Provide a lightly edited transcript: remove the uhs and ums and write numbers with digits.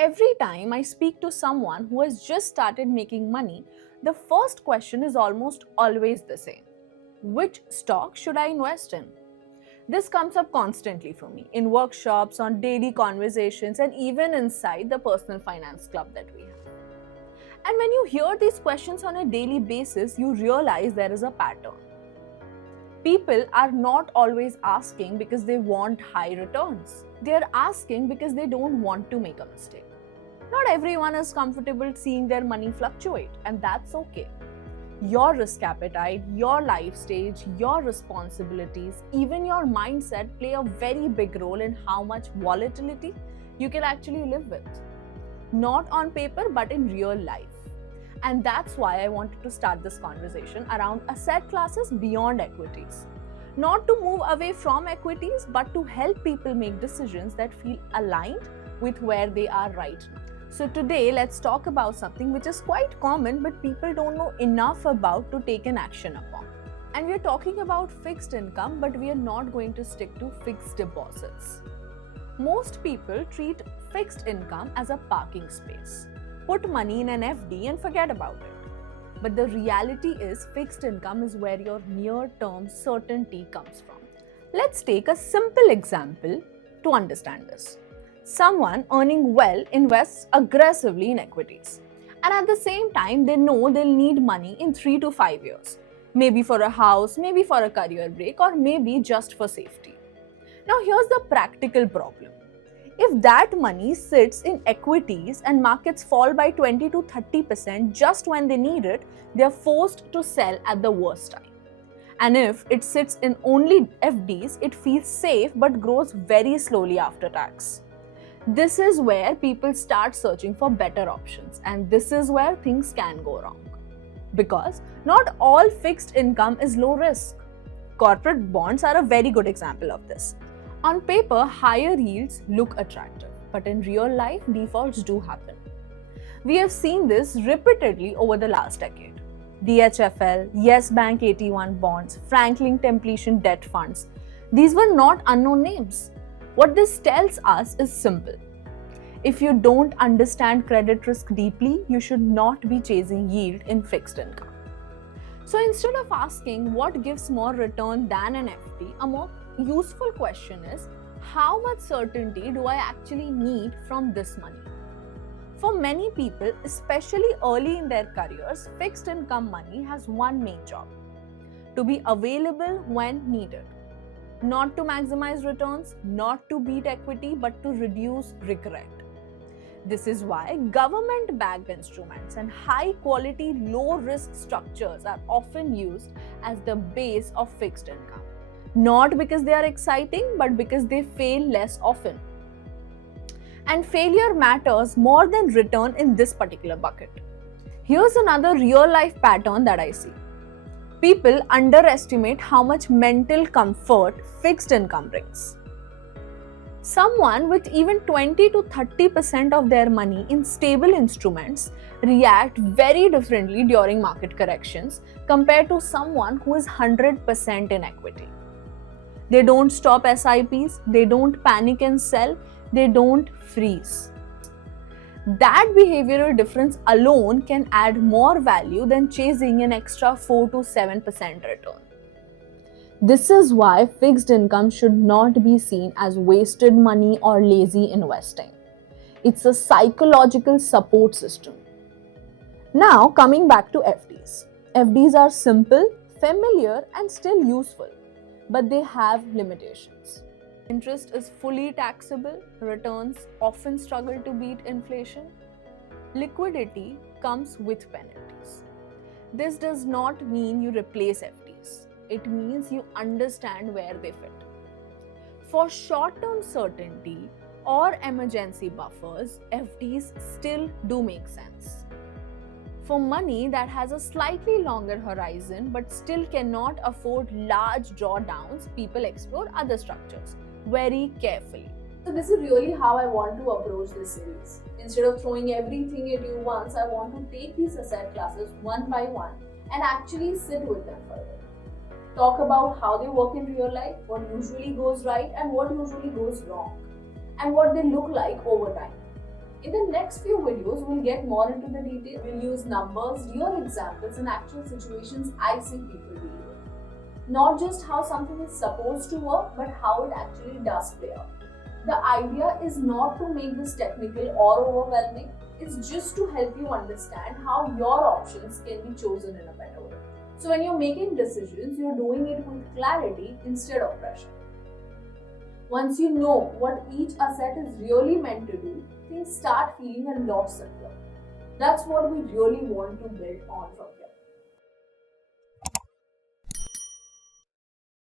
Every time I speak to someone who has just started making money, the first question is almost always the same. Which stock should I invest in? This comes up constantly for me in workshops, on daily conversations, and even inside the personal finance club that we have. And when you hear these questions on a daily basis, you realize there is a pattern. People are not always asking because they want high returns. They are asking because they don't want to make a mistake. Not everyone is comfortable seeing their money fluctuate, and that's okay. Your risk appetite, your life stage, your responsibilities, even your mindset play a very big role in how much volatility you can actually live with. Not on paper, but in real life. And that's why I wanted to start this conversation around asset classes beyond equities. Not to move away from equities, but to help people make decisions that feel aligned with where they are right now. So today, let's talk about something which is quite common but people don't know enough about to take an action upon. And we are talking about fixed income, but we are not going to stick to fixed deposits. Most people treat fixed income as a parking space. Put money in an FD and forget about it. But the reality is fixed income is where your near-term certainty comes from. Let's take a simple example to understand this. Someone earning well invests aggressively in equities. And at the same time, they know they'll need money in 3 to 5 years. Maybe for a house, maybe for a career break, or maybe just for safety. Now here's the practical problem. If that money sits in equities and markets fall by 20 to 30% just when they need it, they are forced to sell at the worst time. And if it sits in only FDs, it feels safe but grows very slowly after tax. This is where people start searching for better options, and this is where things can go wrong. Because not all fixed income is low risk. Corporate bonds are a very good example of this. On paper, higher yields look attractive, but in real life, defaults do happen. We have seen this repeatedly over the last decade. DHFL, Yes Bank 81 bonds, Franklin Templeton debt funds. These were not unknown names. What this tells us is simple. If you don't understand credit risk deeply, you should not be chasing yield in fixed income. So instead of asking what gives more return than an FD, a more useful question is, how much certainty do I actually need from this money? For many people, especially early in their careers, fixed income money has one main job: to be available when needed. Not to maximize returns, not to beat equity, but to reduce regret. This is why government-backed instruments and high-quality, low-risk structures are often used as the base of fixed income. Not because they are exciting, but because they fail less often. And failure matters more than return in this particular bucket. Here's another real-life pattern that I see. People underestimate how much mental comfort fixed income brings. Someone with even 20 to 30% of their money in stable instruments react very differently during market corrections compared to someone who is 100% in equity. They don't stop SIPs, they don't panic and sell, they don't freeze. That behavioral difference alone can add more value than chasing an extra 4 to 7% return. This is why fixed income should not be seen as wasted money or lazy investing. It's a psychological support system. Now, coming back to FDs. FDs are simple, familiar, and still useful, but they have limitations. Interest is fully taxable, returns often struggle to beat inflation. Liquidity comes with penalties. This does not mean you replace FDs. It means you understand where they fit. For short-term certainty or emergency buffers, FDs still do make sense. For money that has a slightly longer horizon but still cannot afford large drawdowns, people explore other structures very carefully. So this is really how I want to approach this series. Instead of throwing everything at you once, I want to take these asset classes one by one and actually sit with them for a bit. Talk about how they work in real life, what usually goes right and what usually goes wrong, and what they look like over time. In the next few videos, we'll get more into the detail. We'll use numbers, real examples, and actual situations I see people deal with. Not just how something is supposed to work, but how it actually does play out. The idea is not to make this technical or overwhelming, it's just to help you understand how your options can be chosen in a better way. So when you're making decisions, you're doing it with clarity instead of pressure. Once you know what each asset is really meant to do, things start feeling a lot simpler. That's what we really want to build on from here.